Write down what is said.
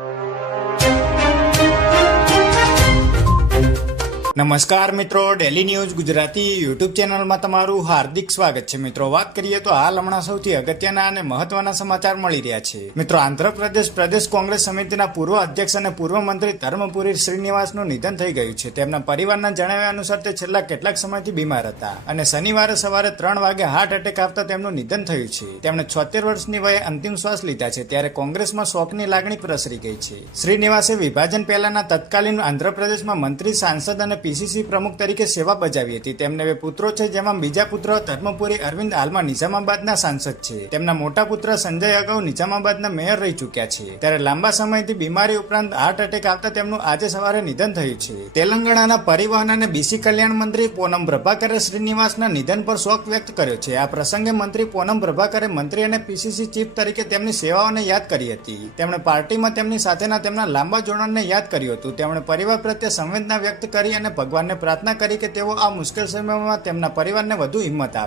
you. નમસ્કાર મિત્રો daily news Gujarati YouTube ચેનલમાં તમારું હાર્દિક સ્વાગત છે. મિત્રો, વાત કરીએ તો હાલ હમણાં સૌથી અગત્યના અને મહત્વના સમાચાર મળી રહ્યા છે. મિત્રો, આંધ્રપ્રદેશ પ્રદેશ કોંગ્રેસ સમિતિના પૂર્વ અધ્યક્ષ અને પૂર્વ મંત્રી ધર્મપુરી શ્રીનિવાસનું નિધન થઈ ગયું છે. તેમના પરિવારના જણાવ્યા અનુસાર તે છેલ્લા કેટલાક સમયથી બીમાર હતા અને શનિવારે સવારે ત્રણ વાગે હાર્ટ એટેક આવતા તેમનું નિધન થયું છે. તેમણે છોતેર વર્ષની વયે અંતિમ શ્વાસ લીધા છે, ત્યારે કોંગ્રેસમાં શોકની લાગણી પ્રસરી ગઈ છે. શ્રીનિવાસે વિભાજન પહેલાના તત્કાલીન આંધ્રપ્રદેશમાં મંત્રી, સાંસદ અને પીસીસી પ્રમુખ તરીકે સેવા બજાવી હતી. તેમને બે પુત્રો છે, જેમાં બીજા પુત્ર ધર્મપુરી અરવિંદ હાલમાં નિઝામાબાદના સાંસદ છે. તેમના મોટા પુત્ર સંજય અગાઉ નિઝામાબાદના મેયર રહી ચૂક્યા છે. ત્યારે લાંબા સમયથી બીમારી ઉપરાંત હાર્ટ એટેક આવતા તેમનું આજે સવારે નિધન થયું છે. તેલંગાણાના પરિવહન અને બીસી કલ્યાણ મંત્રી પોનમ પ્રભાકરે શ્રીનિવાસના નિધન પર શોક વ્યક્ત કર્યો છે. આ પ્રસંગે મંત્રી પોનમ પ્રભાકરે મંત્રી અને પીસીસી ચીફ તરીકે તેમની સેવાઓને યાદ કરી હતી. તેમણે પાર્ટીમાં તેમની સાથેના તેમના લાંબા જોડાણને યાદ કર્યું હતું. તેમણે પરિવાર પ્રત્યે સંવેદના વ્યક્ત કરી અને ભગવાનને પ્રાર્થના કરી કે તેઓ આ મુશ્કેલ સમયમાં તેમના પરિવારને વધુ હિંમત આપે.